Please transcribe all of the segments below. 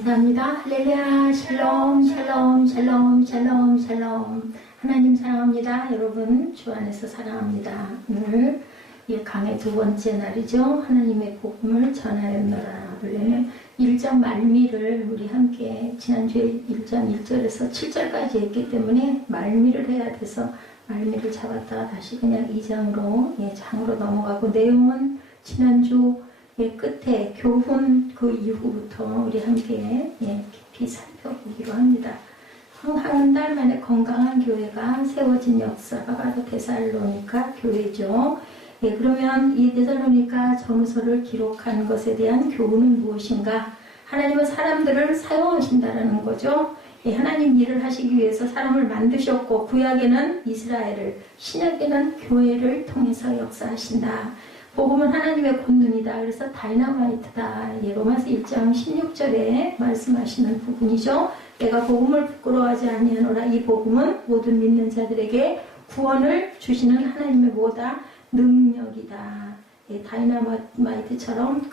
감사합니다. 할렐루야, 샬롬, 샬롬, 샬롬, 샬롬, 샬롬. 하나님 사랑합니다. 여러분, 주 안에서 사랑합니다. 오늘 이 강의 두 번째 날이죠. 하나님의 복음을 전하였노라. 원래는 1장 말미를 우리 함께 지난주에 1장 1절에서 7절까지 했기 때문에 말미를 해야 돼서 말미를 잡았다가 다시 그냥 2장으로 장으로 넘어가고, 내용은 지난주 끝에 교훈 그 이후부터 우리 함께 깊이 살펴보기로 합니다. 한 달 만에 건강한 교회가 세워진 역사가 바로 데살로니가 교회죠. 그러면 이 데살로니가 전후서를 기록한 것에 대한 교훈은 무엇인가? 하나님은 사람들을 사용하신다라는 거죠. 하나님 일을 하시기 위해서 사람을 만드셨고, 구약에는 이스라엘을, 신약에는 교회를 통해서 역사하신다. 복음은 하나님의 권능이다. 그래서 다이너마이트다. 로마서 1장 16절에 말씀하시는 부분이죠. 내가 복음을 부끄러워하지 아니하노라. 이 복음은 모든 믿는 자들에게 구원을 주시는 하나님의 뭐다? 능력이다. 다이너마이트처럼 큰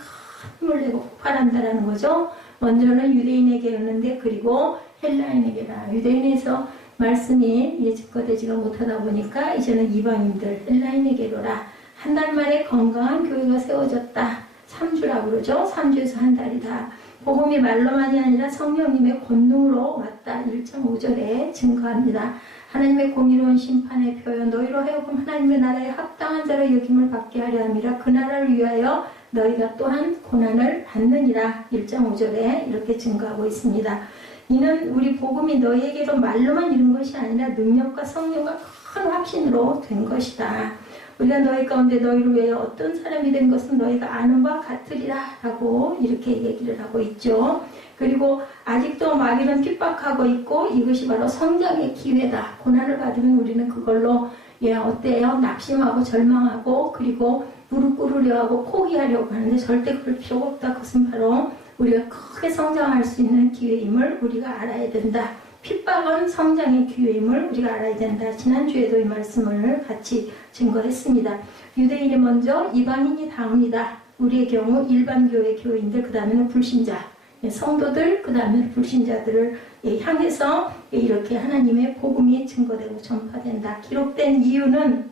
힘을 내고 폭발한다라는 거죠. 먼저는 유대인에게였는데, 그리고 헬라인에게라. 유대인에서 말씀이 집거되지가 못하다 보니까 이제는 이방인들, 헬라인에게로라. 한 달 만에 건강한 교회가 세워졌다. 3주라고 그러죠. 3주에서 한 달이다. 복음이 말로만이 아니라 성령님의 권능으로 왔다. 1장 5절에 증거합니다. 하나님의 공의로운 심판의 표현, 너희로 하여금 하나님의 나라에 합당한 자로 여김을 받게 하려 함이라. 그 나라를 위하여 너희가 또한 고난을 받느니라. 1장 5절에 이렇게 증거하고 있습니다. 이는 우리 복음이 너희에게로 말로만 이룬 것이 아니라 능력과 성령과 큰 확신으로 된 것이다. 우리가 너희 가운데 너희를 위하여 어떤 사람이 된 것은 너희가 아는 바와 같으리라 라고 이렇게 얘기를 하고 있죠. 그리고 아직도 마귀는 핍박하고 있고, 이것이 바로 성장의 기회다. 고난을 받으면 우리는 그걸로 어때요? 낙심하고 절망하고, 그리고 무릎 꿇으려 하고 포기하려고 하는데 절대 그럴 필요가 없다. 그것은 바로 우리가 크게 성장할 수 있는 기회임을 우리가 알아야 된다. 핍박은 성장의 기회임을 우리가 알아야 된다. 지난주에도 이 말씀을 같이 증거했습니다. 유대인이 먼저, 이방인이 다음이다. 우리의 경우 일반 교회 교인들, 그 다음에는 불신자, 성도들, 그 다음에는 불신자들을 향해서 이렇게 하나님의 복음이 증거되고 전파된다. 기록된 이유는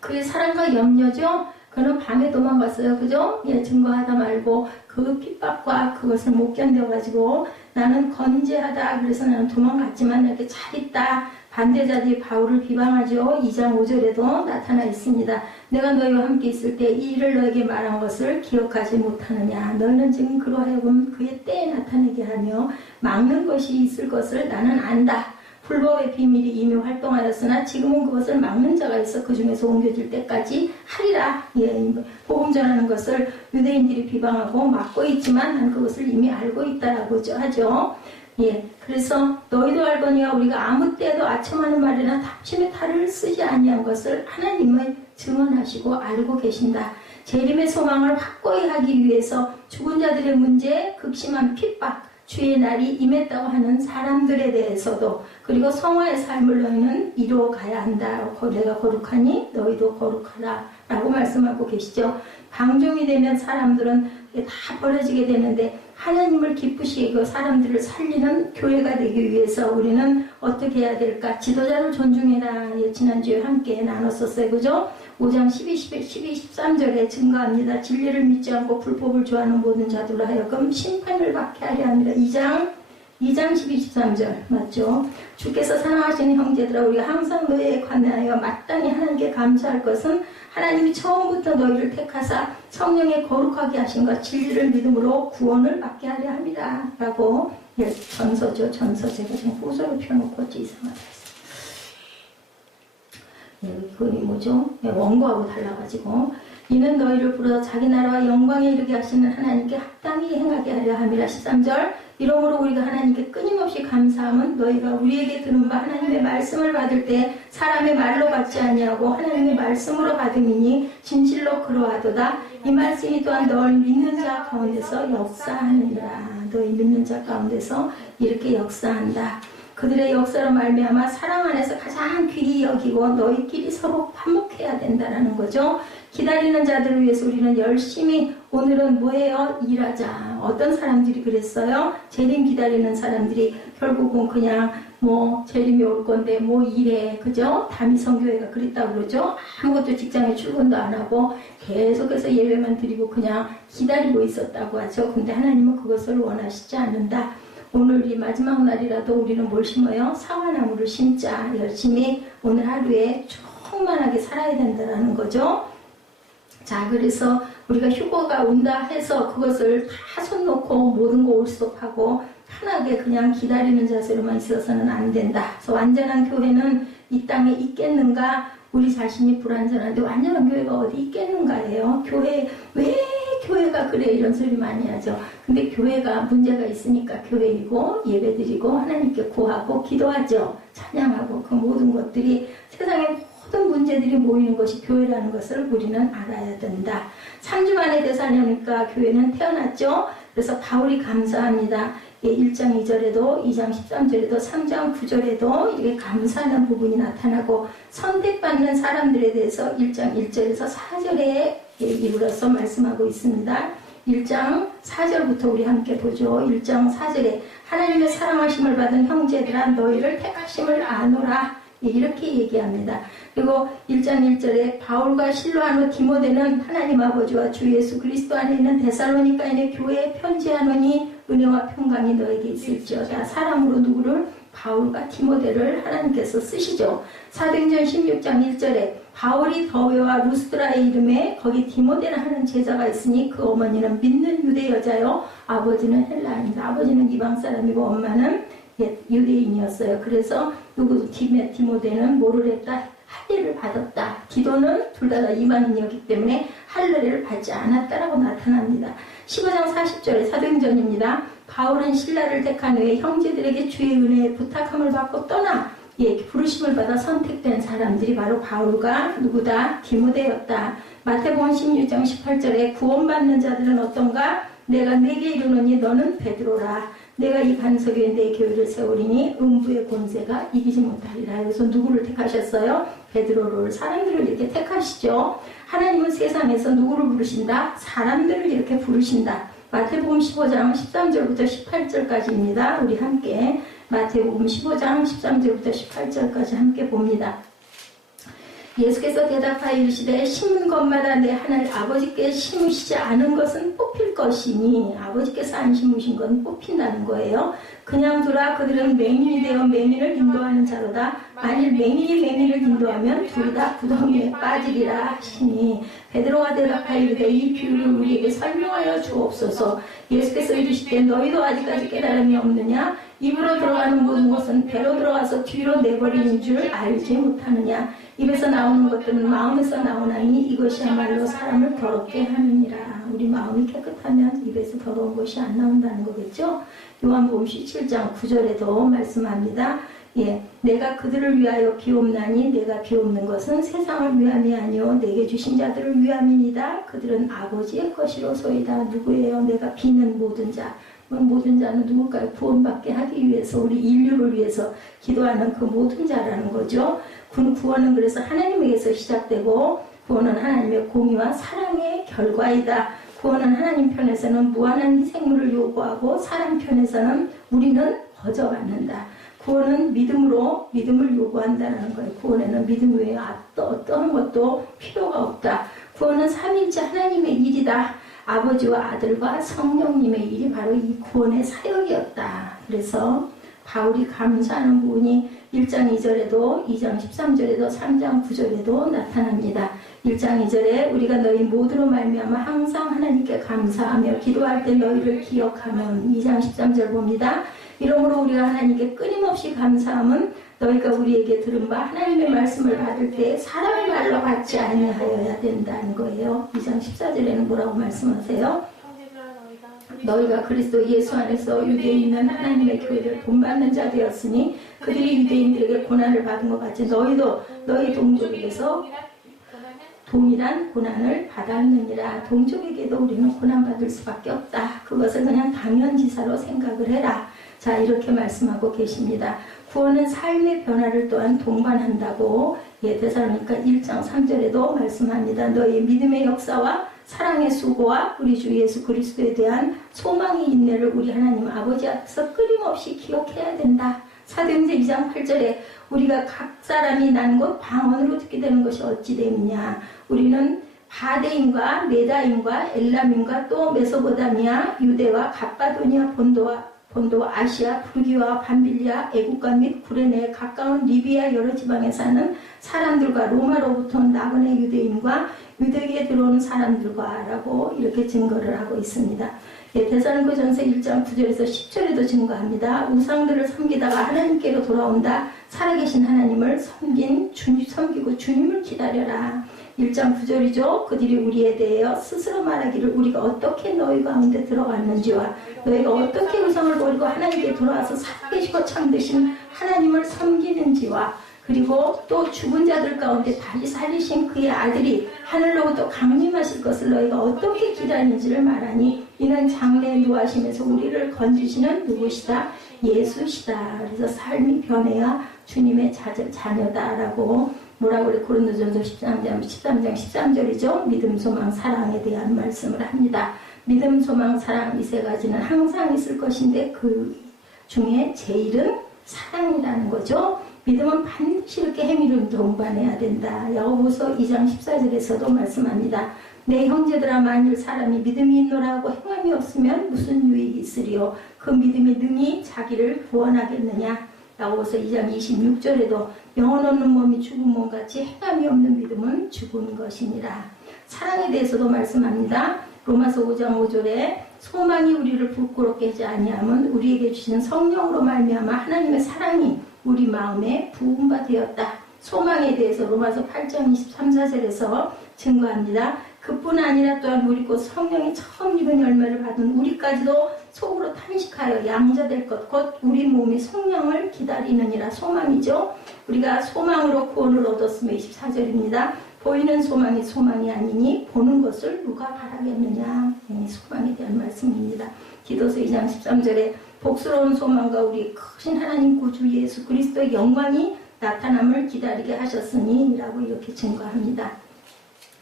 그의 사랑과 염려죠. 그는 밤에 도망갔어요. 그죠? 증거하다 말고 그 핍박과 그것을 못 견뎌가지고 나는 건재하다. 그래서 나는 도망갔지만 이렇게 잘 있다. 반대자들이 바울을 비방하죠. 2장 5절에도 나타나 있습니다. 내가 너희와 함께 있을 때 이 일을 너에게 말한 것을 기억하지 못하느냐. 너희는 지금 그로 하여금 그의 때에 나타내게 하며 막는 것이 있을 것을 나는 안다. 불법의 비밀이 이미 활동하였으나 지금은 그것을 막는 자가 있어 그 중에서 옮겨질 때까지 하리라. 복음 전하는 것을 유대인들이 비방하고 막고 있지만 난 그것을 이미 알고 있다라고 하죠. 그래서 너희도 알거니와 우리가 아무 때에도 아첨하는 말이나 탑심의 탈을 쓰지 아니한 것을 하나님은 증언하시고 알고 계신다. 재림의 소망을 확고히 하기 위해서 죽은 자들의 문제, 극심한 핍박, 주의 날이 임했다고 하는 사람들에 대해서도, 그리고 성화의 삶을 너희는 이루어가야 한다. 내가 거룩하니 너희도 거룩하라 라고 말씀하고 계시죠. 방종이 되면 사람들은 다 버려지게 되는데, 하나님을 기쁘시게 사람들을 살리는 교회가 되기 위해서 우리는 어떻게 해야 될까? 지도자를 존중해라. 지난주에 함께 나눴었어요. 그죠? 5장 12, 13절에 증거합니다. 진리를 믿지 않고 불법을 좋아하는 모든 자들로 하여금 심판을 받게 하려 합니다. 2장 12, 13절 맞죠? 주께서 사랑하시는 형제들아, 우리가 항상 너희에 관하여 마땅히 하나님께 감사할 것은 하나님이 처음부터 너희를 택하사 성령에 거룩하게 하신 것, 진리를 믿음으로 구원을 받게 하려 합니다. 라고 전서죠. 전서 제가 지금 후서로 펴놓고 이상하다 했어요. 그게 뭐죠? 원고하고 달라가지고, 이는 너희를 불러 자기 나라와 영광에 이르게 하시는 하나님께 합당히 행하게 하려 함이라. 13절 이러므로 우리가 하나님께 끊임없이 감사함은 너희가 우리에게 들은 바 하나님의 말씀을 받을 때 사람의 말로 받지 아니하고 하나님의 말씀으로 받음이니 진실로 그러하도다. 이 말씀이 또한 너를 믿는 자 가운데서 역사하느니라. 너희 믿는 자 가운데서 이렇게 역사한다. 그들의 역사로 말미암아 사랑 안에서 가장 귀히 여기고 너희끼리 서로 화목해야 된다라는 거죠. 기다리는 자들을 위해서 우리는 열심히 오늘은 뭐예요? 일하자. 어떤 사람들이 그랬어요? 재림 기다리는 사람들이 결국은 그냥 뭐 재림이 올 건데 뭐 일해. 그죠? 다미성교회가 그랬다고 그러죠? 아무것도 직장에 출근도 안 하고 계속해서 예배만 드리고 그냥 기다리고 있었다고 하죠. 근데 하나님은 그것을 원하시지 않는다. 오늘 이 마지막 날이라도 우리는 뭘 심어요? 사과나무를 심자. 열심히 오늘 하루에 충만하게 살아야 된다는 거죠. 자, 그래서 우리가 휴거가 온다 해서 그것을 다 손 놓고 모든 거 올스톱하고 편하게 그냥 기다리는 자세로만 있어서는 안 된다. 그래서 완전한 교회는 이 땅에 있겠는가? 우리 자신이 불완전한데 완전한 교회가 어디 있겠는가예요. 왜 교회가 그래? 이런 소리 많이 하죠. 근데 교회가 문제가 있으니까 교회이고 예배드리고 하나님께 구하고 기도하죠. 찬양하고 그 모든 것들이 세상에 모든 문제들이 모이는 것이 교회라는 것을 우리는 알아야 된다. 3주 만에 데살로니가 교회는 태어났죠. 그래서 바울이 감사합니다. 1장 2절에도 2장 13절에도 3장 9절에도 이렇게 감사하는 부분이 나타나고 선택받는 사람들에 대해서 1장 1절에서 4절에 이르러서 말씀하고 있습니다. 1장 4절부터 우리 함께 보죠. 1장 4절에 하나님의 사랑하심을 받은 형제들아 너희를 택하심을 아노라. 이렇게 얘기합니다. 그리고 1장 1절에 바울과 실로하노 디모데는 하나님 아버지와 주 예수 그리스도 안에 있는 데살로니가인의 교회에 편지하노니 은혜와 평강이 너에게 있을지어다. 사람으로 누구를? 바울과 디모데를 하나님께서 쓰시죠. 사도행전 16장 1절에 바울이 더웨와 루스드라의 이름에 거기 디모데라 하는 제자가 있으니 그 어머니는 믿는 유대 여자요 아버지는 헬라인이다. 아버지는 이방 사람이고 엄마는 유대인이었어요. 그래서 디모데는 뭐를 했다? 할례를 받았다. 디도는 둘 다 이방인이었기 때문에 할례를 받지 않았다라고 나타납니다. 15장 40절에 사도행전입니다. 바울은 신라를 택한 후에 형제들에게 주의 은혜에 부탁함을 받고 떠나 부르심을 받아 선택된 사람들이 바로 바울과 누구다? 디모데였다. 마태복음 16장 18절에 구원받는 자들은 어떤가? 내가 네게 이르노니 너는 베드로라. 내가 이 반석 위에 내 교회를 세우리니 음부의 권세가 이기지 못하리라. 그래서 누구를 택하셨어요? 베드로를. 사람들을 이렇게 택하시죠. 하나님은 세상에서 누구를 부르신다? 사람들을 이렇게 부르신다. 마태복음 15장 13절부터 18절까지입니다. 우리 함께 마태복음 15장 13절부터 18절까지 함께 봅니다. 예수께서 대답하여 이르시되 심은 것마다 내 하늘 아버지께 심으시지 않은 것은 뽑힐 것이니 아버지께서 안 심으신 건 뽑힌다는 거예요. 그냥 두라 그들은 맹인이 되어 맹인을 인도하는 자로다. 만일 맹인이 맹인을 인도하면 둘 다 구덩이에 빠지리라 하시니 베드로가 대답하여 이르되 이 비유를 우리에게 설명하여 주옵소서. 예수께서 이르시되 너희도 아직까지 깨달음이 없느냐? 입으로 들어가는 모든 것은 배로 들어가서 뒤로 내버리는 줄 알지 못하느냐? 입에서 나오는 것들은 마음에서 나오나니 이것이야말로 사람을 더럽게 하느니라. 우리 마음이 깨끗하면 입에서 더러운 것이 안 나온다는 거겠죠? 요한복음 17장 9절에도 말씀합니다. 내가 그들을 위하여 비옵나니 내가 비옵는 것은 세상을 위함이 아니요 내게 주신 자들을 위함이니이다. 그들은 아버지의 것이로소이다. 누구예요? 내가 비는 모든 자. 모든 자는 누굴까요? 구원받게 하기 위해서 우리 인류를 위해서 기도하는 그 모든 자라는 거죠. 구원은 그래서 하나님에게서 시작되고 구원은 하나님의 공의와 사랑의 결과이다. 구원은 하나님 편에서는 무한한 희생물을 요구하고 사람 편에서는 우리는 거저받는다. 구원은 믿음을 요구한다는 거예요. 구원에는 믿음 외에 어떤 것도 필요가 없다. 구원은 삼위일체 하나님의 일이다. 아버지와 아들과 성령님의 일이 바로 이 구원의 사역이었다. 그래서 바울이 감사하는 부분이 1장 2절에도 2장 13절에도 3장 9절에도 나타납니다. 1장 2절에 우리가 너희 모두로 말미암아 항상 하나님께 감사하며 기도할 때 너희를 기억하면 2장 13절 봅니다. 이러므로 우리가 하나님께 끊임없이 감사함은 너희가 우리에게 들은 바 하나님의 말씀을 받을 때 사람의 말로 받지 아니하여야 된다는 거예요. 2장 14절에는 뭐라고 말씀하세요? 너희가 그리스도 예수 안에서 유대에 있는 하나님의 교회를 본받는 자 되었으니 그들이 유대인들에게 고난을 받은 것 같이 너희도 너희 동족에게서 동일한 고난을 받았느니라. 동족에게도 우리는 고난받을 수밖에 없다. 그것을 그냥 당연지사로 생각을 해라. 자, 이렇게 말씀하고 계십니다. 구원은 삶의 변화를 또한 동반한다고 데살로니가 1장 3절에도 말씀합니다. 너희 믿음의 역사와 사랑의 수고와 우리 주 예수 그리스도에 대한 소망의 인내를 우리 하나님 아버지 앞에서 끊임없이 기억해야 된다. 사도행전 2장 8절에 우리가 각 사람이 난 곳 방언으로 듣게 되는 것이 어찌 됨이냐. 우리는 바데인과 메다인과 엘람인과 또 메소포타미아, 유대와 갑바도니아 본도와 아시아, 프르기와 밤빌리아, 애국과 및 구레네에 가까운 리비아 여러 지방에 사는 사람들과 로마로부터 온 나그네 유대인과 유대계에 들어오는 사람들과 라고 이렇게 증거를 하고 있습니다. 데살로니가전서 1장 9절에서 10절에도 증거합니다. 우상들을 섬기다가 하나님께로 돌아온다. 살아계신 하나님을 섬기고 주님을 기다려라. 1장 9절이죠. 그들이 우리에 대하여 스스로 말하기를 우리가 어떻게 너희 가운데 들어갔는지와 너희가 어떻게 우상을 버리고 하나님께 돌아와서 살아계시고 참되신 하나님을 섬기는지와 그리고 또 죽은 자들 가운데 다시 살리신 그의 아들이 하늘로부터 강림하실 것을 너희가 어떻게 기다리는지를 말하니 이는 장래에 노하심에서 우리를 건지시는 누구시다? 예수시다. 그래서 삶이 변해야 주님의 자녀다라고 뭐라고 그래? 고린도전서 13장 13절이죠. 믿음, 소망, 사랑에 대한 말씀을 합니다. 믿음, 소망, 사랑 이 세 가지는 항상 있을 것인데 그 중에 제일은 사랑이라는 거죠. 믿음은 반드시 이렇게 행위를 동반해야 된다. 야고보서 2장 14절에서도 말씀합니다. 내 형제들아 만일 사람이 믿음이 있노라고 행함이 없으면 무슨 유익이 있으리요. 그 믿음이 능히 자기를 구원하겠느냐. 야고보서 2장 26절에도 영혼 없는 몸이 죽은 몸같이 행함이 없는 믿음은 죽은 것이니라. 사랑에 대해서도 말씀합니다. 로마서 5장 5절에 소망이 우리를 부끄럽게 하지 아니하면 우리에게 주시는 성령으로 말미암아 하나님의 사랑이 우리 마음에 부은 바 되었다. 소망에 대해서 로마서 8장 23, 4절에서 증거합니다. 그뿐 아니라 또한 우리 곧 성령이 처음 입은 열매를 받은 우리까지도 속으로 탄식하여 양자될 것 곧 우리 몸이 성령을 기다리느니라. 소망이죠. 우리가 소망으로 구원을 얻었으며 24절입니다. 보이는 소망이 소망이 아니니 보는 것을 누가 바라겠느냐. 소망에 대한 말씀입니다. 디도서 2장 13절에 복스러운 소망과 우리 크신 하나님 구주 예수 그리스도의 영광이 나타남을 기다리게 하셨으니 라고 이렇게 증거합니다.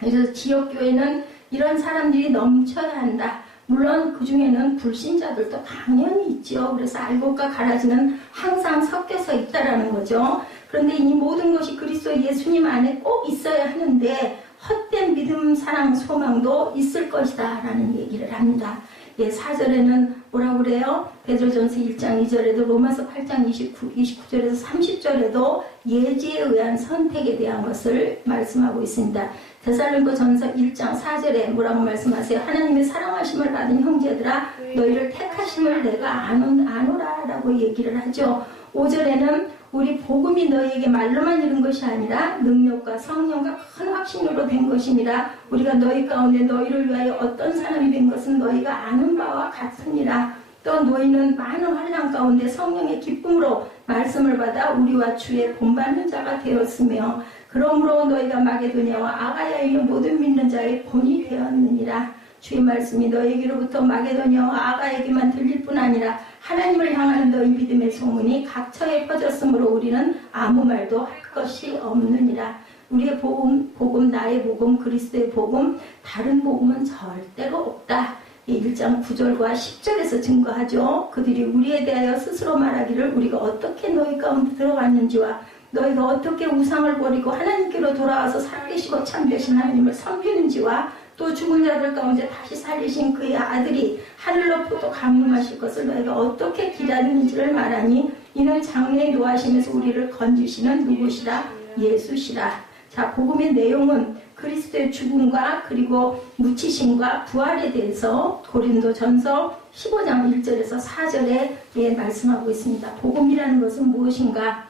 그래서 지역교회는 이런 사람들이 넘쳐야 한다. 물론 그 중에는 불신자들도 당연히 있죠. 그래서 알곡과 가라지는 항상 섞여서 있다라는 거죠. 그런데 이 모든 것이 그리스도 예수님 안에 꼭 있어야 하는데 헛된 믿음, 사랑, 소망도 있을 것이다 라는 얘기를 합니다. 4절에는 뭐라고 그래요? 베드로전서 1장 2절에도 로마서 8장 29절에서 30절에도 예지에 의한 선택에 대한 것을 말씀하고 있습니다. 데살로니가전서 1장 4절에 뭐라고 말씀하세요? 하나님의 사랑하심을 받은 형제들아 너희를 택하심을 내가 아노라 라고 얘기를 하죠. 5절에는 우리 복음이 너희에게 말로만 이른 것이 아니라 능력과 성령과 큰 확신으로 된 것이니라. 우리가 너희 가운데 너희를 위하여 어떤 사람이 된 것은 너희가 아는 바와 같으니라. 또 너희는 많은 환난 가운데 성령의 기쁨으로 말씀을 받아 우리와 주의 본받는 자가 되었으며 그러므로 너희가 마게도냐와 아가야에 있는 모든 믿는 자의 본이 되었느니라. 주의 말씀이 너희에게로부터 마게도냐와 아가에게만 들릴 뿐 아니라 하나님을 향하는 너희 믿음의 소문이 각처에 퍼졌으므로 우리는 아무 말도 할 것이 없느니라. 우리의 복음, 나의 복음, 그리스도의 복음, 다른 복음은 절대로 없다. 1장 9절과 10절에서 증거하죠. 그들이 우리에 대하여 스스로 말하기를 우리가 어떻게 너희 가운데 들어갔는지와 너희가 어떻게 우상을 버리고 하나님께로 돌아와서 살아계시고 참되신 하나님을 섬기는지와 또 죽은 자들 가운데 다시 살리신 그의 아들이 하늘로부터 강림하실 것을 너희가 어떻게 기다리는지를 말하니 이는 장래에 노하심에서 우리를 건지시는 누구시라? 예수시라. 자, 복음의 내용은 그리스도의 죽음과 그리고 묻히심과 부활에 대해서 고린도전서 15장 1절에서 4절에 말씀하고 있습니다. 복음이라는 것은 무엇인가?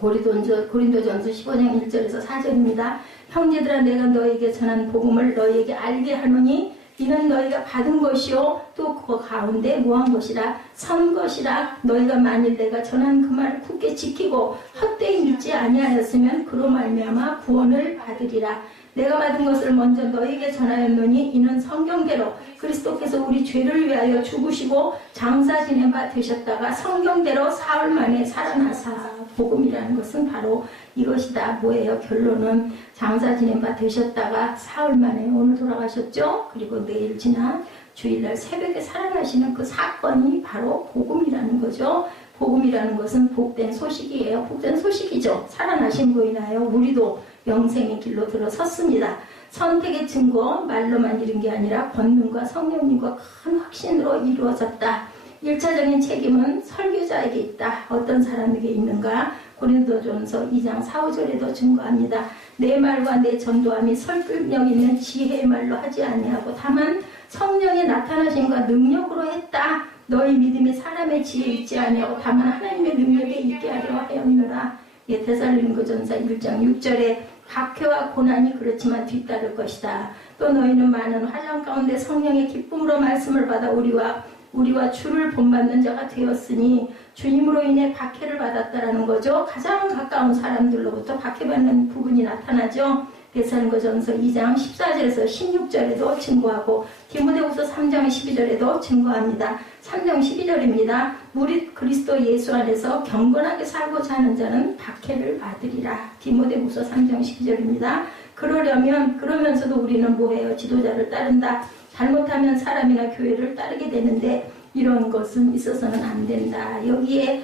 고린도전서 15장 1절에서 4절입니다. 형제들아 내가 너에게 전한 복음을 너희에게 알게 하노니 이는 너희가 받은 것이요 또 그 가운데 무한 것이라 선 것이라. 너희가 만일 내가 전한 그 말을 굳게 지키고 헛되이 믿지 아니하였으면 그로 말미암아 구원을 받으리라. 내가 받은 것을 먼저 너희에게 전하였노니 이는 성경대로 그리스도께서 우리 죄를 위하여 죽으시고 장사 지낸 바 되셨다가 성경대로 사흘 만에 살아나사. 복음이라는 것은 바로 이것이다. 뭐예요? 결론은 장사 지낸 바 되셨다가 사흘 만에 오늘 돌아가셨죠? 그리고 내일 지난 주일날 새벽에 살아나시는 그 사건이 바로 복음이라는 거죠. 복음이라는 것은 복된 소식이에요. 복된 소식이죠. 살아나신 거이나요? 우리도 영생의 길로 들어섰습니다. 선택의 증거, 말로만 이룬 게 아니라 권능과 성령님과 큰 확신으로 이루어졌다. 1차적인 책임은 설교자에게 있다. 어떤 사람에게 있는가? 고린도전서 2장 4, 5절에도 증거합니다. 내 말과 내 전도함이 설득력 있는 지혜의 말로 하지 아니하고 다만 성령의 나타나심과 능력으로 했다. 너희 믿음이 사람의 지혜에 있지 아니하고 다만 하나님의 능력에 있게 하려 하였노라. 데살로니가전서 1장 6절에 박해와 고난이 그렇지만 뒤따를 것이다. 또 너희는 많은 환난 가운데 성령의 기쁨으로 말씀을 받아 우리와 주를 본받는 자가 되었으니 주님으로 인해 박해를 받았다라는 거죠. 가장 가까운 사람들로부터 박해받는 부분이 나타나죠. 데살로니가전서 2장 14절에서 16절에도 증거하고 디모데후서 3장 12절에도 증거합니다. 3장 12절입니다. 무릇 그리스도 예수 안에서 경건하게 살고자 하는 자는 박해를 받으리라. 디모데후서 3장 12절입니다. 그러면서도 우리는 뭐해요? 지도자를 따른다. 잘못하면 사람이나 교회를 따르게 되는데 이런 것은 있어서는 안 된다. 여기에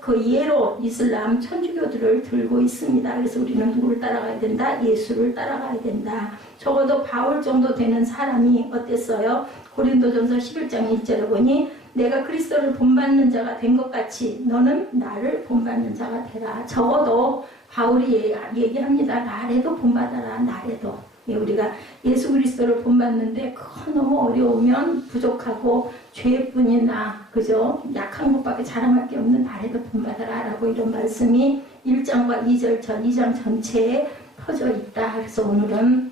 그 예로 이슬람 천주교들을 들고 있습니다. 그래서 우리는 누구를 따라가야 된다? 예수를 따라가야 된다. 적어도 바울 정도 되는 사람이 어땠어요? 고린도전서 11장 1절에 보니 내가 그리스도를 본받는 자가 된 것 같이 너는 나를 본받는 자가 되라. 적어도 바울이 얘기합니다. 나래도 본받아라. 나래도. 우리가 예수 그리스도를 본받는데 너무 어려우면 부족하고 죄뿐이나 그죠? 약한 것밖에 자랑할 게 없는 나래도 본받아라 라고 이런 말씀이 1장과 2절 전 2장 전체에 퍼져 있다. 그래서 오늘은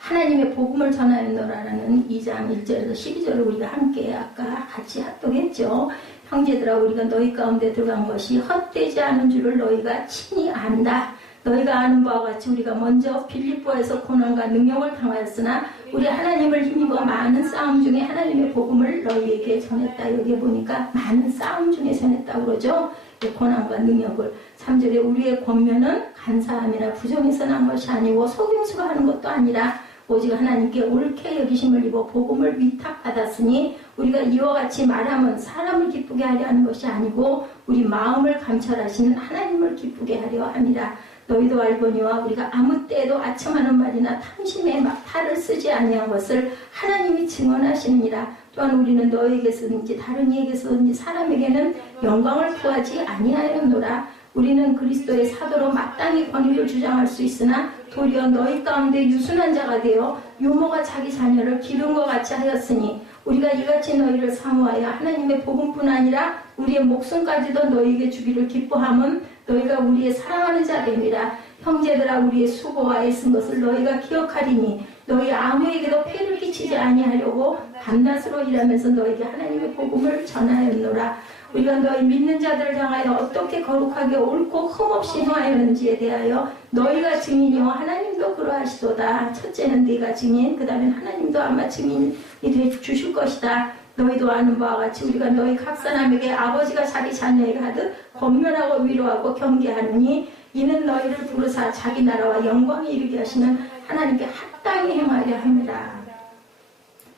하나님의 복음을 전하였노라라는 2장 1절에서 12절을 우리가 함께 아까 같이 합독했죠. 형제들아 우리가 너희 가운데 들어간 것이 헛되지 않은 줄을 너희가 친히 안다. 너희가 아는 바와 같이 우리가 먼저 빌립보에서 고난과 능력을 당하였으나 우리 하나님을 힘입어 많은 싸움 중에 하나님의 복음을 너희에게 전했다. 여기에 보니까 많은 싸움 중에 전했다고 그러죠. 고난과 능력을 3절에 우리의 권면은 간사함이나 부정에서 난 것이 아니고 속임수로 하는 것도 아니라 오직 하나님께 옳게 여기심을 입어 복음을 위탁받았으니 우리가 이와 같이 말하면 사람을 기쁘게 하려 하는 것이 아니고 우리 마음을 감찰하시는 하나님을 기쁘게 하려 함이라. 너희도 알거니와 우리가 아무 때에도 아첨하는 말이나 탐심에 막 탈을 쓰지 아니한 것을 하나님이 증언하시느니라. 또한 우리는 너에게서든지 다른 이에게서든지 사람에게는 영광을 구하지 아니하였노라. 우리는 그리스도의 사도로 마땅히 권위를 주장할 수 있으나 도리어 너희 가운데 유순한 자가 되어 유모가 자기 자녀를 기름과 같이 하였으니 우리가 이같이 너희를 사모하여 하나님의 복음뿐 아니라 우리의 목숨까지도 너희에게 주기를 기뻐함은 너희가 우리의 사랑하는 자됨이라. 형제들아 우리의 수고와 애쓴 것을 너희가 기억하리니 너희 아무에게도 폐를 끼치지 아니하려고 밤낮으로 일하면서 너희에게 하나님의 복음을 전하였노라. 우리가 너희 믿는 자들을 향하여 어떻게 거룩하게 옳고 흠없이 행하였는지에 대하여 너희가 증인이요 하나님도 그러하시도다. 첫째는 네가 증인, 그 다음에 하나님도 아마 증인이 돼 주실 것이다. 너희도 아는 바와 같이 우리가 너희 각 사람에게 아버지가 자기 자녀에게 하듯 권면하고 위로하고 경계하느니 이는 너희를 부르사 자기 나라와 영광에 이르게 하시는 하나님께 합당히 행하려 합니다.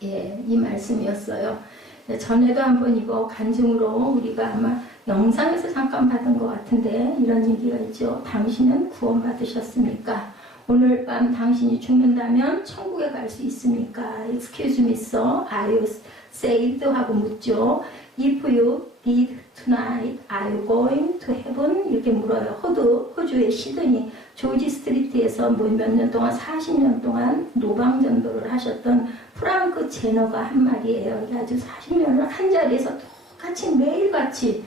이 말씀이었어요. 전에도 한번 이거 간증으로 우리가 아마 영상에서 잠깐 받은 것 같은데 이런 얘기가 있죠. 당신은 구원받으셨습니까? 오늘 밤 당신이 죽는다면 천국에 갈 수 있습니까? Excuse me, sir. Are you saved? 하고 묻죠. If you did tonight, are you going to heaven? 이렇게 물어요. 호주의 시드니 조지 스트리트에서 몇 년 동안 40년 동안 노방전도를 하셨던 프랑크 제너가 한 말이에요. 아주 40년을 한 자리에서 똑같이 매일같이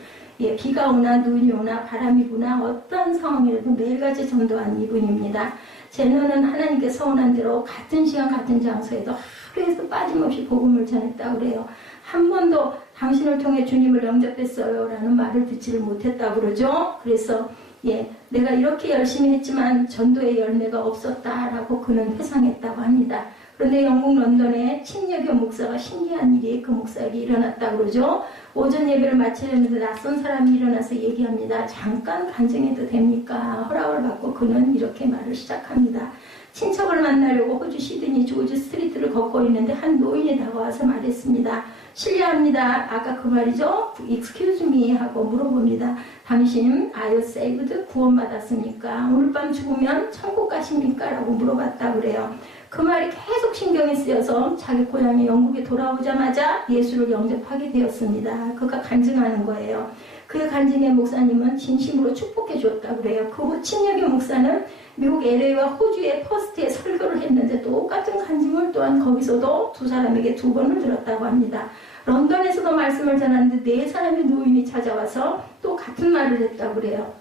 비가 오나 눈이 오나 바람이 부나 어떤 상황이라도 매일같이 전도한 이분입니다. 제너는 하나님께 서운한 대로 같은 시간 같은 장소에도 하루에도 빠짐없이 복음을 전했다고 그래요. 한 번도 당신을 통해 주님을 영접했어요 라는 말을 듣지를 못했다고 그러죠. 그래서 예, 내가 이렇게 열심히 했지만 전도의 열매가 없었다라고 그는 회상했다고 합니다. 그런데 영국 런던에 친여교 목사가 신기한 일이 그 목사에게 일어났다고 그러죠. 오전 예배를 마치려는데 낯선 사람이 일어나서 얘기합니다. 잠깐 간증해도 됩니까? 허락을 받고 그는 이렇게 말을 시작합니다. 친척을 만나려고 호주 시드니 조지 스트리트를 걷고 있는데 한 노인이 다가와서 말했습니다. 실례합니다. 아까 그 말이죠. Excuse me 하고 물어봅니다. 당신 are you saved? 구원받았습니까? 오늘 밤 죽으면 천국 가십니까? 라고 물어봤다고 그래요. 그 말이 계속 신경이 쓰여서 자기 고향에 영국에 돌아오자마자 예수를 영접하게 되었습니다. 그가 간증하는 거예요. 그의 간증에 목사님은 진심으로 축복해 주었다고 그래요. 그 후 친여교 목사는 미국 LA와 호주의 퍼스트에 설교를 했는데 똑같은 간증을 또한 거기서도 두 사람에게 2번을 들었다고 합니다. 런던에서도 말씀을 전하는데 4사람의 노인이 찾아와서 또 같은 말을 했다고 그래요.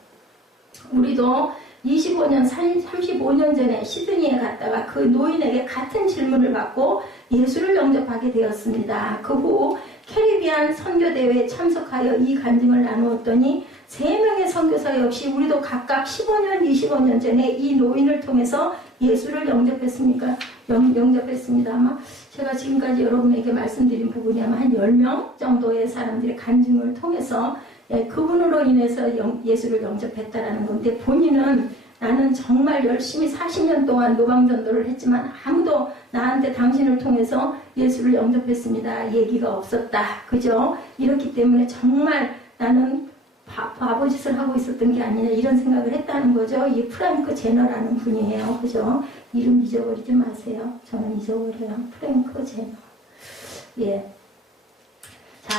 우리도 25년, 35년 전에 시드니에 갔다가 그 노인에게 같은 질문을 받고 예수를 영접하게 되었습니다. 그 후 캐리비안 선교대회에 참석하여 이 간증을 나누었더니 3명의 선교사 역시 우리도 각각 15년, 25년 전에 이 노인을 통해서 예수를 영접했습니다. 아마 제가 지금까지 여러분에게 말씀드린 부분이 아마 한 10명 정도의 사람들의 간증을 통해서 그분으로 인해서 예수를 영접했다라는 건데 본인은 나는 정말 열심히 40년 동안 노방전도를 했지만 아무도 나한테 당신을 통해서 예수를 영접했습니다. 얘기가 없었다. 그죠? 이렇기 때문에 정말 나는 바보짓을 하고 있었던 게 아니냐 이런 생각을 했다는 거죠. 이 프랭크 제너라는 분이에요. 그죠? 이름 잊어버리지 마세요. 저는 잊어버려요. 프랭크 제너. 예. 자,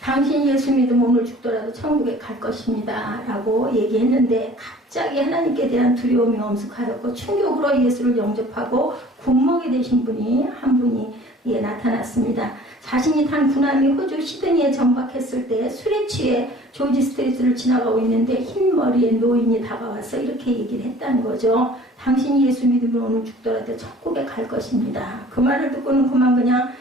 당신 예수 믿으면 오늘 죽더라도 천국에 갈 것입니다. 라고 얘기했는데 갑자기 하나님께 대한 두려움이 엄습하였고 충격으로 예수를 영접하고 군목이 되신 분이 한 분이 나타났습니다. 자신이 탄 군함이 호주 시드니에 정박했을 때 술에 취해 조지 스트리트를 지나가고 있는데 흰 머리의 노인이 다가와서 이렇게 얘기를 했다는 거죠. 당신이 예수 믿으면 오늘 죽더라도 천국에 갈 것입니다. 그 말을 듣고는 그냥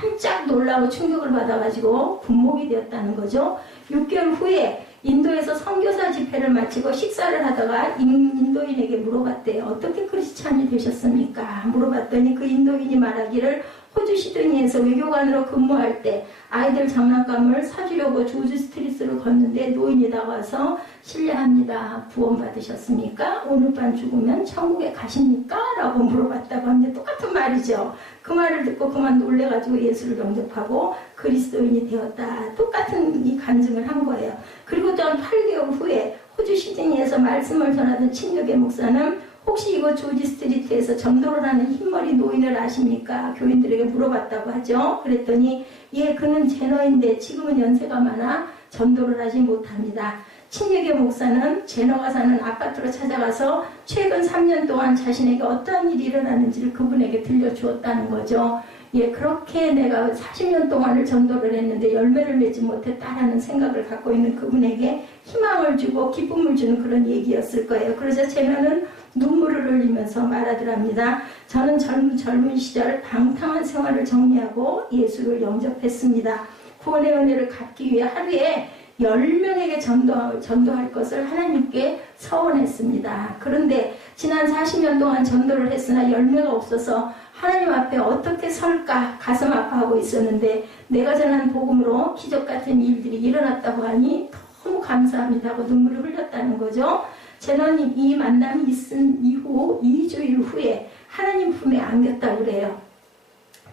깜짝 놀라고 충격을 받아가지고 군목이 되었다는 거죠. 6개월 후에 인도에서 선교사 집회를 마치고 식사를 하다가 인도인에게 물어봤대요. 어떻게 크리스찬이 되셨습니까? 물어봤더니 그 인도인이 말하기를 호주 시드니에서 외교관으로 근무할 때 아이들 장난감을 사주려고 조지 스트리트를 걷는데 노인이 나와서 실례합니다. 구원받으셨습니까? 오늘 밤 죽으면 천국에 가십니까? 라고 물어봤다고 하는데 똑같은 말이죠. 그 말을 듣고 그만 놀래가지고 예수를 영접하고 그리스도인이 되었다. 똑같은 이 간증을 한 거예요. 그리고 또한 8개월 후에 호주 시드니에서 말씀을 전하던 친교계 목사는 혹시 이거 조지 스트리트에서 전도를 하는 흰머리 노인을 아십니까? 교인들에게 물어봤다고 하죠. 그랬더니 예, 그는 제너인데 지금은 연세가 많아 전도를 하지 못합니다. 친예계 목사는 제너가 사는 아파트로 찾아가서 최근 3년 동안 자신에게 어떠한 일이 일어났는지를 그분에게 들려주었다는 거죠. 예, 그렇게 내가 40년 동안을 전도를 했는데 열매를 맺지 못했다라는 생각을 갖고 있는 그분에게 희망을 주고 기쁨을 주는 그런 얘기였을 거예요. 그러자 제너는 눈물을 흘리면서 말하더랍니다. 저는 젊은 시절 방탕한 생활을 정리하고 예수를 영접했습니다. 구원의 은혜를 갖기 위해 하루에 10명에게 전도할 것을 하나님께 서원했습니다. 그런데 지난 40년 동안 전도를 했으나 열매가 없어서 하나님 앞에 어떻게 설까 가슴 아파하고 있었는데 내가 전한 복음으로 기적 같은 일들이 일어났다고 하니 너무 감사합니다 하고 눈물을 흘렸다는 거죠. 제너님 이 만남이 있은 이후 2주일 후에 하나님 품에 안겼다고 그래요.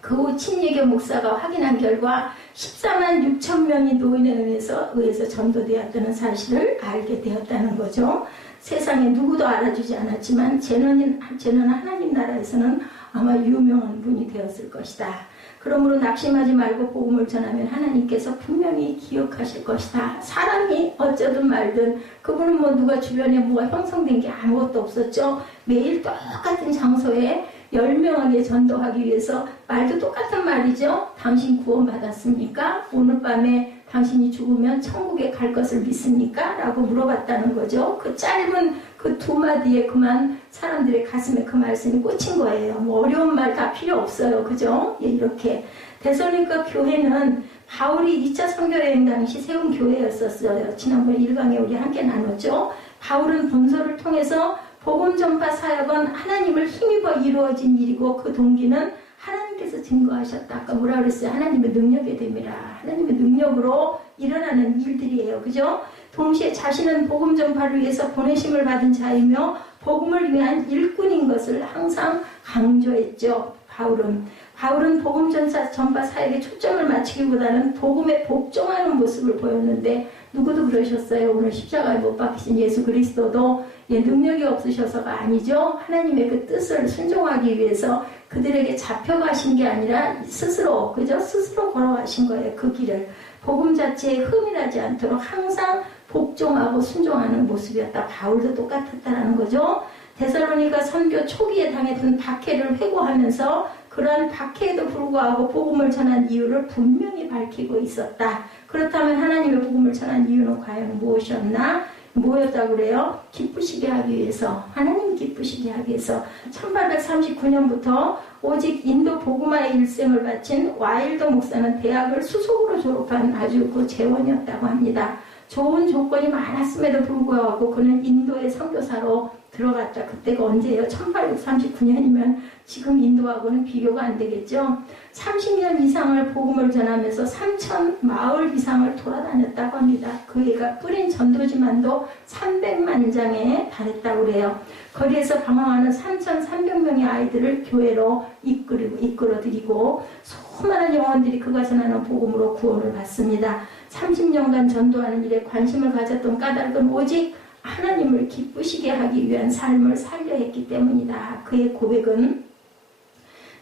그 후 친예교 목사가 확인한 결과 14만 6천 명이 노인에 의해서 전도되었다는 사실을 알게 되었다는 거죠. 세상에 누구도 알아주지 않았지만 제너는 하나님 나라에서는 아마 유명한 분이 되었을 것이다. 그러므로 낙심하지 말고 복음을 전하면 하나님께서 분명히 기억하실 것이다. 사람이 어쩌든 말든 그분은 뭐 누가 주변에 뭐가 형성된 게 아무것도 없었죠. 매일 똑같은 장소에 10명에게 전도하기 위해서 말도 똑같은 말이죠. 당신 구원받았습니까? 오늘 밤에 당신이 죽으면 천국에 갈 것을 믿습니까? 라고 물어봤다는 거죠. 그 짧은 그 2마디에 그만 사람들의 가슴에 그 말씀이 꽂힌 거예요. 뭐 어려운 말 다 필요 없어요. 그죠? 예, 이렇게. 데살로니가 교회는 바울이 2차 선교여행 당시 세운 교회였었어요. 지난번에 1강에 우리 함께 나눴죠. 바울은 본서를 통해서 복음 전파 사역은 하나님을 힘입어 이루어진 일이고 그 동기는 하나님께서 증거하셨다. 아까 뭐라 그랬어요? 하나님의 능력에 됨이라. 하나님의 능력으로 일어나는 일들이에요. 그죠? 동시에 자신은 복음 전파를 위해서 보내심을 받은 자이며 복음을 위한 일꾼인 것을 항상 강조했죠. 바울은 복음 전파 사역에 초점을 맞추기보다는 복음에 복종하는 모습을 보였는데 누구도 그러셨어요. 오늘 십자가에 못 박히신 예수 그리스도도 능력이 없으셔서가 아니죠. 하나님의 그 뜻을 순종하기 위해서 그들에게 잡혀가신 게 아니라 스스로 걸어가신 거예요. 그 길을. 복음 자체에 흠이 나지 않도록 항상 복종하고 순종하는 모습이었다. 바울도 똑같았다라는 거죠. 데살로니가 선교 초기에 당했던 박해를 회고하면서 그러한 박해에도 불구하고 복음을 전한 이유를 분명히 밝히고 있었다. 그렇다면 하나님의 복음을 전한 이유는 과연 무엇이었나? 뭐였다고 그래요? 기쁘시게 하기 위해서, 하나님 기쁘시게 하기 위해서 1839년부터 오직 인도 복음화의 일생을 바친 와일더 목사는 대학을 수석으로 졸업한 아주 그 재원이었다고 합니다. 좋은 조건이 많았음에도 불구하고 그는 인도의 선교사로 들어갔다. 그때가 언제예요? 1839년이면 지금 인도하고는 비교가 안 되겠죠. 30년 이상을 복음을 전하면서 3,000 마을 이상을 돌아다녔다고 합니다. 그 애가 뿌린 전도지만도 300만 장에 달했다고 그래요. 거리에서 방황하는 3,300명의 아이들을 교회로 이끌어드리고 수많은 영혼들이 그가 전하는 복음으로 구원을 받습니다. 30년간 전도하는 일에 관심을 가졌던 까닭은 오직 하나님을 기쁘시게 하기 위한 삶을 살려 했기 때문이다. 그의 고백은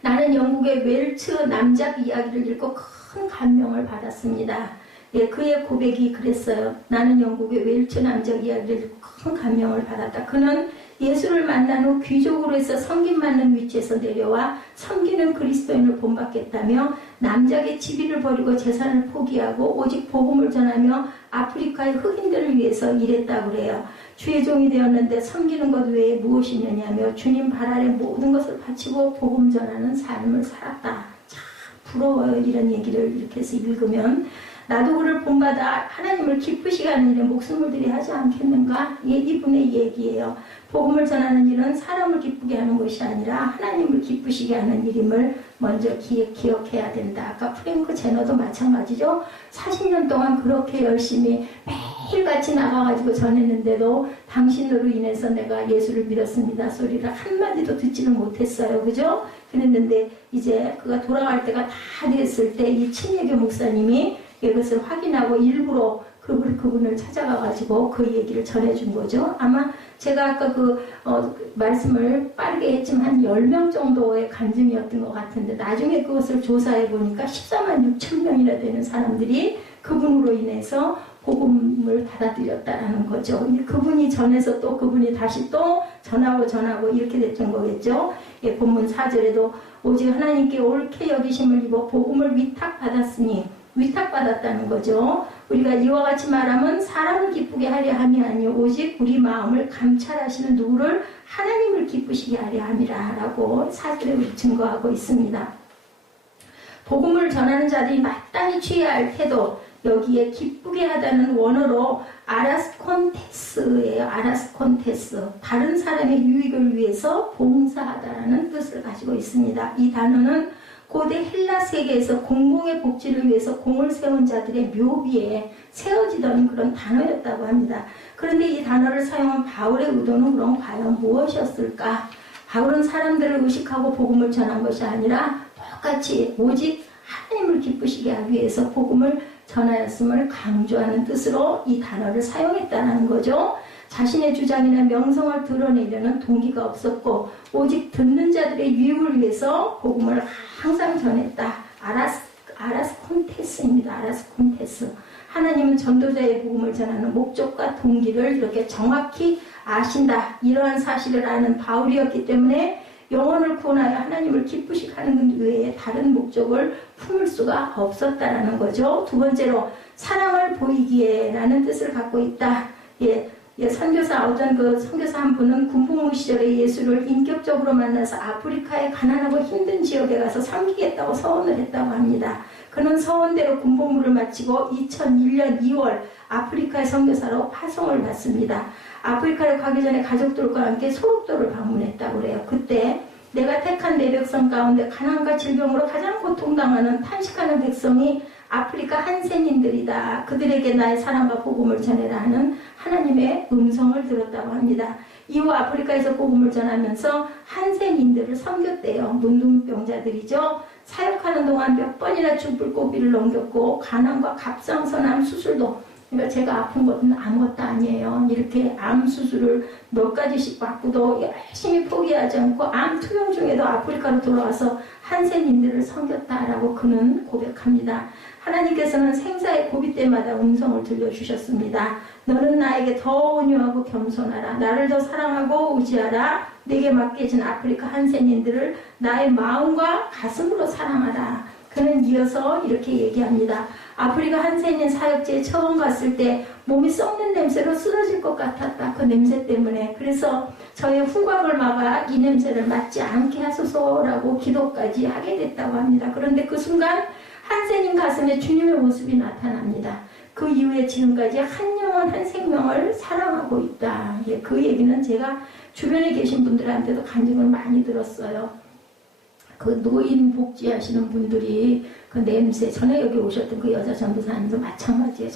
나는 영국의 웰츠 남작 이야기를 읽고 큰 감명을 받았습니다. 예, 그의 고백이 그랬어요. 나는 영국의 웰츠 남작 이야기를 읽고 큰 감명을 받았다. 그는 예수를 만난 후 귀족으로서 섬김받는 위치에서 내려와 섬기는 그리스도인을 본받겠다며 남작의 지위를 버리고 재산을 포기하고 오직 복음을 전하며 아프리카의 흑인들을 위해서 일했다고 그래요. 주의 종이 되었는데 섬기는 것 외에 무엇이 있느냐며 주님 발 아래 모든 것을 바치고 복음 전하는 삶을 살았다. 참 부러워요. 이런 얘기를 이렇게 해서 읽으면 나도 그를 본받아 하나님을 기쁘시게 하는 일에 목숨을 들여 하지 않겠는가? 이분의 얘기예요. 복음을 전하는 일은 사람을 기쁘게 하는 것이 아니라 하나님을 기쁘시게 하는 일임을 먼저 기억해야 된다. 아까 프랭크 제너도 마찬가지죠. 40년 동안 그렇게 열심히 매일같이 나가가지고 전했는데도 당신으로 인해서 내가 예수를 믿었습니다 소리를 한마디도 듣지는 못했어요. 그죠? 그랬는데 이제 그가 돌아갈 때가 다 됐을 때 이 친예교 목사님이 이것을 확인하고 일부러 그분을 찾아가가지고 그 얘기를 전해준 거죠. 아마 제가 아까 말씀을 빠르게 했지만 한 10명 정도의 간증이었던 것 같은데 나중에 그것을 조사해 보니까 14만 6천 명이나 되는 사람들이 그분으로 인해서 복음을 받아들였다는 거죠. 그분이 전해서 또 그분이 다시 또 전하고 이렇게 됐던 거겠죠. 예, 본문 4절에도 오직 하나님께 옳게 여기심을 입어 복음을 위탁받았다는 거죠. 우리가 이와 같이 말하면 사람을 기쁘게 하려 함이 아니요 오직 우리 마음을 감찰하시는 누구를 하나님을 기쁘시게 하려 함이라 라고 4절에 증거하고 있습니다. 복음을 전하는 자들이 마땅히 취해야 할 태도, 여기에 기쁘게 하다는 원어로 아라스콘테스예요. 아라스콘테스. 다른 사람의 유익을 위해서 봉사하다라는 뜻을 가지고 있습니다. 이 단어는 고대 헬라 세계에서 공공의 복지를 위해서 공을 세운 자들의 묘비에 세워지던 그런 단어였다고 합니다. 그런데 이 단어를 사용한 바울의 의도는 그럼 과연 무엇이었을까? 바울은 사람들을 의식하고 복음을 전한 것이 아니라 똑같이 오직 하나님을 기쁘시게 하기 위해서 복음을 전하였음을 강조하는 뜻으로 이 단어를 사용했다는 거죠. 자신의 주장이나 명성을 드러내려는 동기가 없었고 오직 듣는 자들의 유익을 위해서 복음을 항상 전했다. 아라스콘테스입니다. 아라스콘테스. 하나님은 전도자의 복음을 전하는 목적과 동기를 이렇게 정확히 아신다. 이러한 사실을 아는 바울이었기 때문에 영혼을 구원하여 하나님을 기쁘시게 하는 것 외에 다른 목적을 품을 수가 없었다라는 거죠. 두 번째로 사랑을 보이기에 라는 뜻을 갖고 있다. 예, 예, 선교사 어떤 그 선교사 한 분은 군복무 시절에 예수를 인격적으로 만나서 아프리카의 가난하고 힘든 지역에 가서 섬기겠다고 서원을 했다고 합니다. 그는 서원대로 군복무를 마치고 2001년 2월 아프리카의 선교사로 파송을 받습니다. 아프리카를 가기 전에 가족들과 함께 소록도를 방문했다고 그래요. 그때 내가 택한 내 백성 가운데 가난과 질병으로 가장 고통당하는 탄식하는 백성이 아프리카 한센인들이다. 그들에게 나의 사랑과 복음을 전해라 하는 하나님의 음성을 들었다고 합니다. 이후 아프리카에서 복음을 전하면서 한센인들을 섬겼대요. 문둥병자들이죠. 사역하는 동안 몇 번이나 죽불고비를 넘겼고 가난과 갑상선암 수술도, 그러니까 제가 아픈 것은 아무것도 아니에요. 이렇게 암 수술을 몇 가지씩 받고도 열심히 포기하지 않고 암 투병 중에도 아프리카로 돌아와서 한센인들을 섬겼다라고 그는 고백합니다. 하나님께서는 생사의 고비 때마다 음성을 들려주셨습니다. 너는 나에게 더 온유하고 겸손하라. 나를 더 사랑하고 의지하라. 내게 맡겨진 아프리카 한센인들을 나의 마음과 가슴으로 사랑하라. 그는 이어서 이렇게 얘기합니다. 아프리카 한센인 사역지에 처음 갔을 때 몸이 썩는 냄새로 쓰러질 것 같았다. 그 냄새 때문에. 그래서 저의 후각을 막아 이 냄새를 맡지 않게 하소서라고 기도까지 하게 됐다고 합니다. 그런데 그 순간 한센인 가슴에 주님의 모습이 나타납니다. 그 이후에 지금까지 한 영혼 한 생명을 사랑하고 있다. 예, 그 얘기는 제가 주변에 계신 분들한테도 간증을 많이 들었어요. 그 노인 복지하시는 분들이 그 냄새, 전에 여기 오셨던 그 여자 전도사님도 마찬가지예요.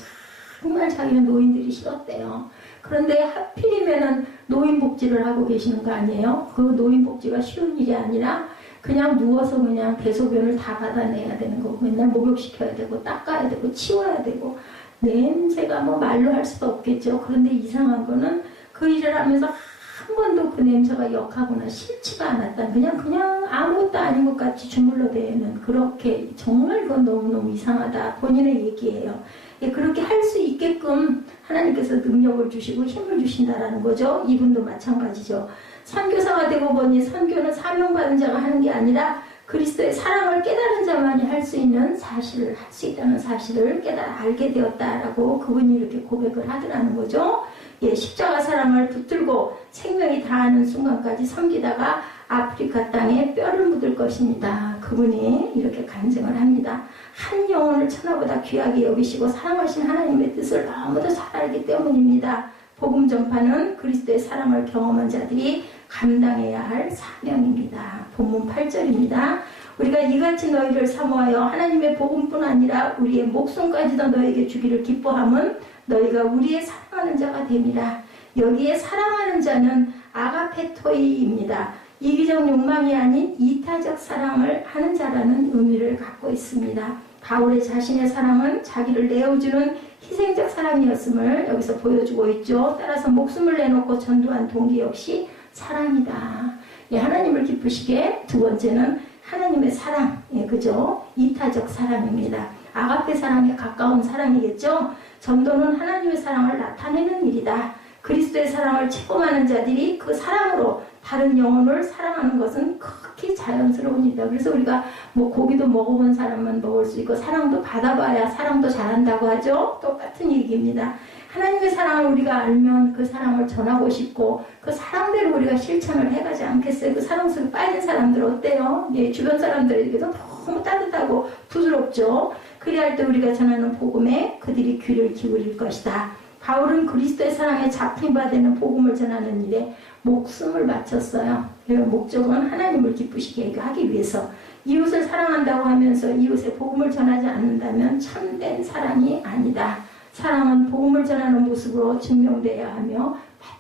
정말 자기는 노인들이 싫었대요. 그런데 하필이면은 노인 복지를 하고 계시는 거 아니에요? 그 노인 복지가 쉬운 일이 아니라 그냥 누워서 그냥 대소변을 다 받아내야 되는 거고 맨날 목욕시켜야 되고 닦아야 되고 치워야 되고 냄새가 뭐 말로 할 수도 없겠죠. 그런데 이상한 거는 그 일을 하면서 한 번도 그 냄새가 역하거나 싫지가 않았다. 그냥 아무것도 아닌 것 같이 주물러 대는 그렇게 정말 그건 너무너무 이상하다. 본인의 얘기예요. 예, 그렇게 할 수 있게끔 하나님께서 능력을 주시고 힘을 주신다라는 거죠. 이분도 마찬가지죠. 선교사가 되고 보니 선교는 사명받은 자가 하는 게 아니라 그리스도의 사랑을 깨달은 자만이 할 수 있는 사실을, 할 수 있다는 사실을 알게 되었다라고 그분이 이렇게 고백을 하더라는 거죠. 예, 십자가 사랑을 붙들고 생명이 다하는 순간까지 섬기다가 아프리카 땅에 뼈를 묻을 것입니다. 그분이 이렇게 간증을 합니다. 한 영혼을 천하보다 귀하게 여기시고 사랑하신 하나님의 뜻을 너무도 잘 알기 때문입니다. 복음 전파는 그리스도의 사랑을 경험한 자들이 감당해야 할 사명입니다. 본문 8절입니다. 우리가 이같이 너희를 사모하여 하나님의 복음뿐 아니라 우리의 목숨까지도 너에게 주기를 기뻐함은 너희가 우리의 사랑하는 자가 됨이라. 여기에 사랑하는 자는 아가페토이입니다. 이기적 욕망이 아닌 이타적 사랑을 하는 자라는 의미를 갖고 있습니다. 바울의 자신의 사랑은 자기를 내어주는 희생적 사랑이었음을 여기서 보여주고 있죠. 따라서 목숨을 내놓고 전도한 동기 역시 사랑이다. 예, 하나님을 기쁘시게 두 번째는 하나님의 사랑, 예, 그죠? 이타적 사랑입니다. 아가페 사랑에 가까운 사랑이겠죠? 전도는 하나님의 사랑을 나타내는 일이다. 그리스도의 사랑을 체험하는 자들이 그 사랑으로 다른 영혼을 사랑하는 것은 극히 자연스러운 일이다. 그래서 우리가 뭐 고기도 먹어본 사람만 먹을 수 있고 사랑도 받아봐야 사랑도 잘한다고 하죠. 똑같은 얘기입니다. 하나님의 사랑을 우리가 알면 그 사랑을 전하고 싶고 그 사랑대로 우리가 실천을 해가지 않겠어요? 그 사랑 속에 빠진 사람들 어때요? 예, 주변 사람들에게도 너무 따뜻하고 부드럽죠. 그래야 할 때 우리가 전하는 복음에 그들이 귀를 기울일 것이다. 바울은 그리스도의 사랑에 잡힌바 되는 복음을 전하는 일에 목숨을 바쳤어요. 목적은 하나님을 기쁘시게 하기 위해서. 이웃을 사랑한다고 하면서 이웃의 복음을 전하지 않는다면 참된 사랑이 아니다. 사랑은 복음을 전하는 모습으로 증명되어야 하며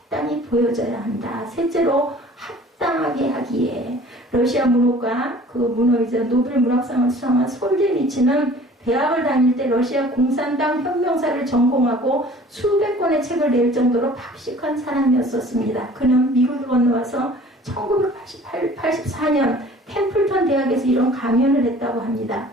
마땅히 보여져야 한다. 셋째로 합당하게 하기에. 러시아 문호가 그 문호이자 노벨 문학상을 수상한 솔제니치는 대학을 다닐 때 러시아 공산당 혁명사를 전공하고 수백 권의 책을 낼 정도로 박식한 사람이었었습니다. 그는 미국을 건너와서 1984년 템플턴 대학에서 이런 강연을 했다고 합니다.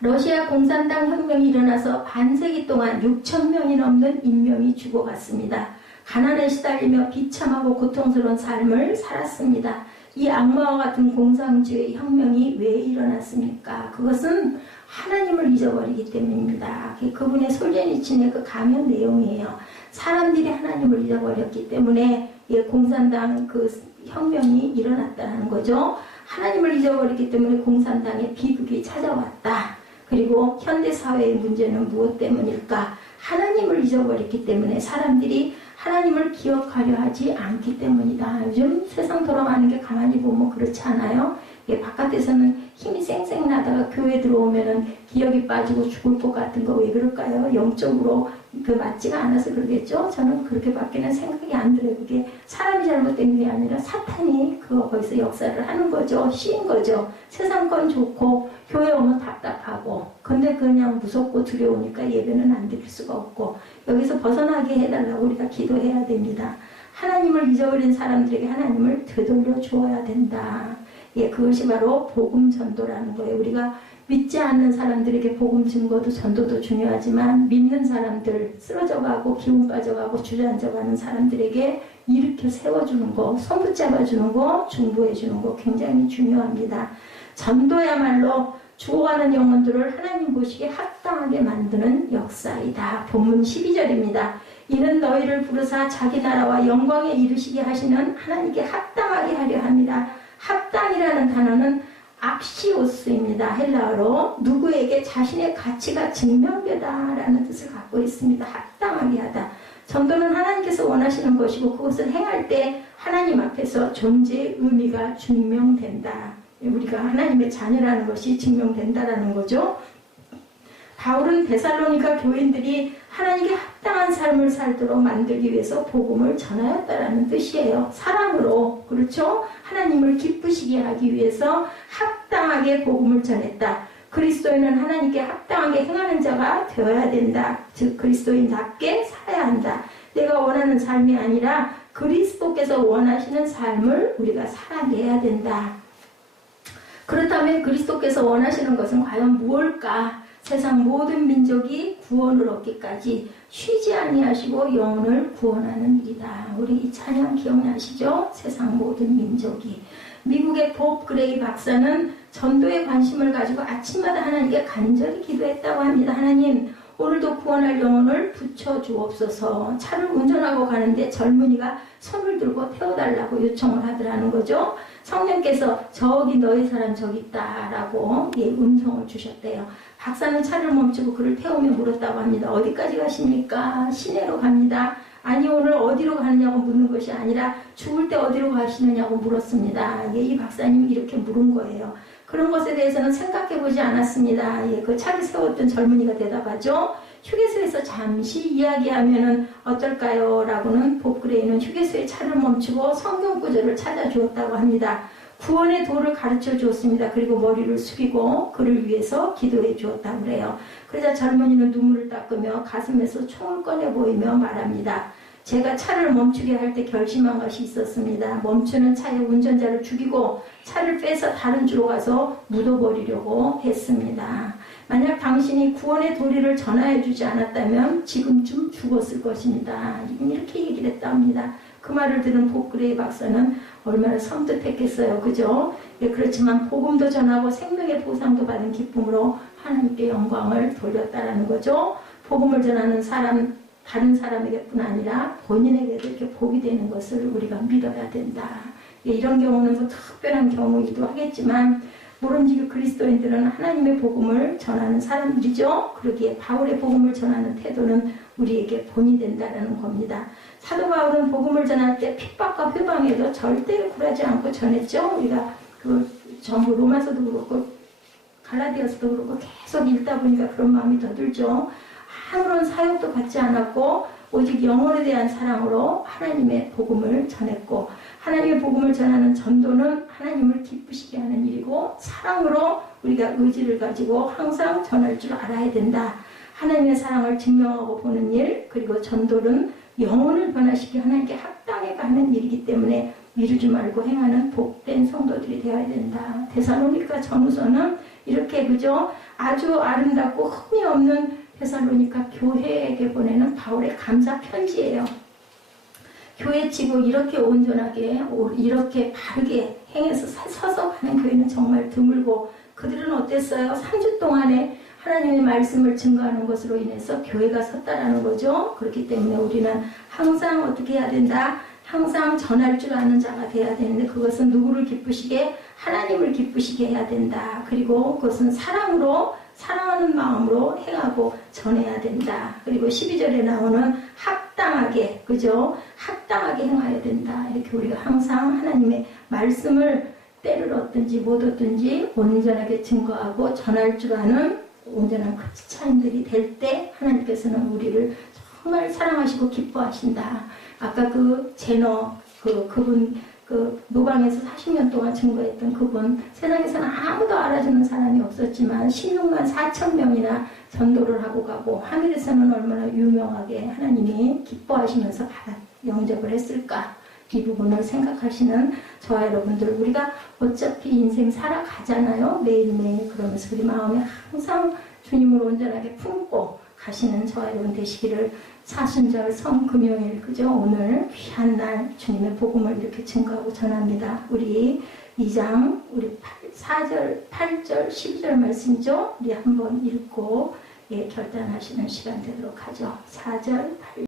러시아 공산당 혁명이 일어나서 반세기 동안 6,000명이 넘는 인명이 죽어갔습니다. 가난에 시달리며 비참하고 고통스러운 삶을 살았습니다. 이 악마와 같은 공산주의 혁명이 왜 일어났습니까? 그것은 하나님을 잊어버리기 때문입니다. 그분의 솔제니친의 그 강연 내용이에요. 사람들이 하나님을 잊어버렸기 때문에 공산당 그 혁명이 일어났다는 거죠. 하나님을 잊어버렸기 때문에 공산당의 비극이 찾아왔다. 그리고 현대사회의 문제는 무엇 때문일까? 하나님을 잊어버렸기 때문에 사람들이 하나님을 기억하려 하지 않기 때문이다. 요즘 세상 돌아가는 게 가만히 보면 그렇지 않아요? 바깥에서는 힘이 쌩쌩 나다가 교회 들어오면은 기억이 빠지고 죽을 것 같은 거 왜 그럴까요? 영적으로 그 맞지가 않아서 그러겠죠? 저는 그렇게밖에는 생각이 안 들어요. 그게 사람이 잘못된 게 아니라 사탄이 거기서 역사를 하는 거죠. 시인 거죠. 세상 건 좋고 교회 오면 답답하고 근데 그냥 무섭고 두려우니까 예배는 안 드릴 수가 없고 여기서 벗어나게 해달라고 우리가 기도해야 됩니다. 하나님을 잊어버린 사람들에게 하나님을 되돌려 주어야 된다. 그것이 바로 복음 전도라는 거예요. 우리가 믿지 않는 사람들에게 복음 증거도 전도도 중요하지만 믿는 사람들 쓰러져가고 기운 빠져가고 주저앉아가는 사람들에게 일으켜 세워주는 거, 손 붙잡아주는 거, 중보해주는 거 굉장히 중요합니다. 전도야말로 죽어가는 영혼들을 하나님 보시기에 합당하게 만드는 역사이다. 본문 12절입니다. 이는 너희를 부르사 자기 나라와 영광에 이르시게 하시는 하나님께 합당하게 하려 합니다. 합당이라는 단어는 악시오스입니다. 헬라어로 누구에게 자신의 가치가 증명되다라는 뜻을 갖고 있습니다. 합당하게 하다. 전도는 하나님께서 원하시는 것이고 그것을 행할 때 하나님 앞에서 존재의 의미가 증명된다. 우리가 하나님의 자녀라는 것이 증명된다라는 거죠. 바울은 데살로니가 교인들이 하나님께 합당한 삶을 살도록 만들기 위해서 복음을 전하였다라는 뜻이에요. 사랑으로, 그렇죠? 하나님을 기쁘시게 하기 위해서 합당하게 복음을 전했다. 그리스도인은 하나님께 합당하게 행하는 자가 되어야 된다. 즉 그리스도인답게 살아야 한다. 내가 원하는 삶이 아니라 그리스도께서 원하시는 삶을 우리가 살아내야 된다. 그렇다면 그리스도께서 원하시는 것은 과연 무엇일까? 세상 모든 민족이 구원을 얻기까지 쉬지 아니하시고 영혼을 구원하는 일이다. 우리 이 찬양 기억나시죠? 세상 모든 민족이. 미국의 법 그레이 박사는 전도에 관심을 가지고 아침마다 하나님께 간절히 기도했다고 합니다. 하나님, 오늘도 구원할 영혼을 붙여주옵소서. 차를 운전하고 가는데 젊은이가 손을 들고 태워달라고 요청을 하더라는 거죠. 성령께서 저기 너희 사람 저기 있다라고 음성을 주셨대요. 박사는 차를 멈추고 그를 태우며 물었다고 합니다. 어디까지 가십니까? 시내로 갑니다. 아니 오늘 어디로 가느냐고 묻는 것이 아니라 죽을 때 어디로 가시느냐고 물었습니다. 이 박사님이 이렇게 물은 거예요. 그런 것에 대해서는 생각해보지 않았습니다. 그 차를 세웠던 젊은이가 대답하죠. 휴게소에서 잠시 이야기하면 어떨까요? 라고는 복그레이는 휴게소에 차를 멈추고 성경 구절을 찾아주었다고 합니다. 구원의 도를 가르쳐 주었습니다. 그리고 머리를 숙이고 그를 위해서 기도해 주었다고 그래요. 그러자 젊은이는 눈물을 닦으며 가슴에서 총을 꺼내 보이며 말합니다. 제가 차를 멈추게 할 때 결심한 것이 있었습니다. 멈추는 차의 운전자를 죽이고 차를 빼서 다른 주로 가서 묻어버리려고 했습니다. 만약 당신이 구원의 도리를 전하여 주지 않았다면 지금쯤 죽었을 것입니다. 이렇게 얘기를 했다 합니다. 그 말을 들은 복그레이 박사는 얼마나 섬뜩했겠어요. 그죠? 그렇지만 복음도 전하고 생명의 보상도 받은 기쁨으로 하나님께 영광을 돌렸다라는 거죠. 복음을 전하는 사람, 다른 사람에게뿐 아니라 본인에게도 이렇게 복이 되는 것을 우리가 믿어야 된다. 이런 경우는 뭐 특별한 경우이기도 하겠지만 모름지기 그리스도인들은 하나님의 복음을 전하는 사람들이죠. 그러기에 바울의 복음을 전하는 태도는 우리에게 본이 된다는 겁니다. 사도 바울은 복음을 전할 때 핍박과 회방에도 절대 굴하지 않고 전했죠. 우리가 전부 로마서도 그렇고 갈라디아서도 그렇고 계속 읽다 보니까 그런 마음이 더 들죠. 아무런 사역도 받지 않았고 오직 영혼에 대한 사랑으로 하나님의 복음을 전했고 하나님의 복음을 전하는 전도는 하나님을 기쁘시게 하는 일이고 사랑으로 우리가 의지를 가지고 항상 전할 줄 알아야 된다. 하나님의 사랑을 증명하고 보는 일, 그리고 전도는 영혼을 변화시켜 하나님께 합당해 가는 일이기 때문에 미루지 말고 행하는 복된 성도들이 되어야 된다. 데살로니가 전후서는 이렇게 그죠? 아주 아름답고 흠이 없는 데살로니가 교회에게 보내는 바울의 감사 편지예요. 교회 치고 이렇게 온전하게 이렇게 바르게 행해서 서서 가는 교회는 정말 드물고 그들은 어땠어요? 3주 동안에 하나님의 말씀을 증거하는 것으로 인해서 교회가 섰다라는 거죠. 그렇기 때문에 우리는 항상 어떻게 해야 된다? 항상 전할 줄 아는 자가 돼야 되는데 그것은 누구를 기쁘시게? 하나님을 기쁘시게 해야 된다. 그리고 그것은 사랑으로 사랑하는 마음으로 행하고 전해야 된다. 그리고 12절에 나오는 합당하게, 그죠? 합당하게 행해야 된다. 이렇게 우리가 항상 하나님의 말씀을 때를 얻든지 못 얻든지 온전하게 증거하고 전할 줄 아는 온전한 크리스찬들이 될 때 하나님께서는 우리를 정말 사랑하시고 기뻐하신다. 아까 그 제너, 그분 노방에서 40년 동안 증거했던 그분, 세상에서는 아무도 알아주는 사람이 없었지만 16만 4천 명이나 전도를 하고 가고 하늘에서는 얼마나 유명하게 하나님이 기뻐하시면서 영접을 했을까. 이 부분을 생각하시는 저와 여러분들, 우리가 어차피 인생 살아가잖아요. 매일매일. 그러면서 우리 마음에 항상 주님을 온전하게 품고 가시는 저와 여러분 되시기를. 사순절 성금요일, 그죠? 오늘 귀한 날 주님의 복음을 이렇게 증거하고 전합니다. 우리 2장, 우리 4절, 8절, 12절 말씀이죠? 우리 한번 읽고 결단하시는 시간 되도록 하죠. 4절, 8절.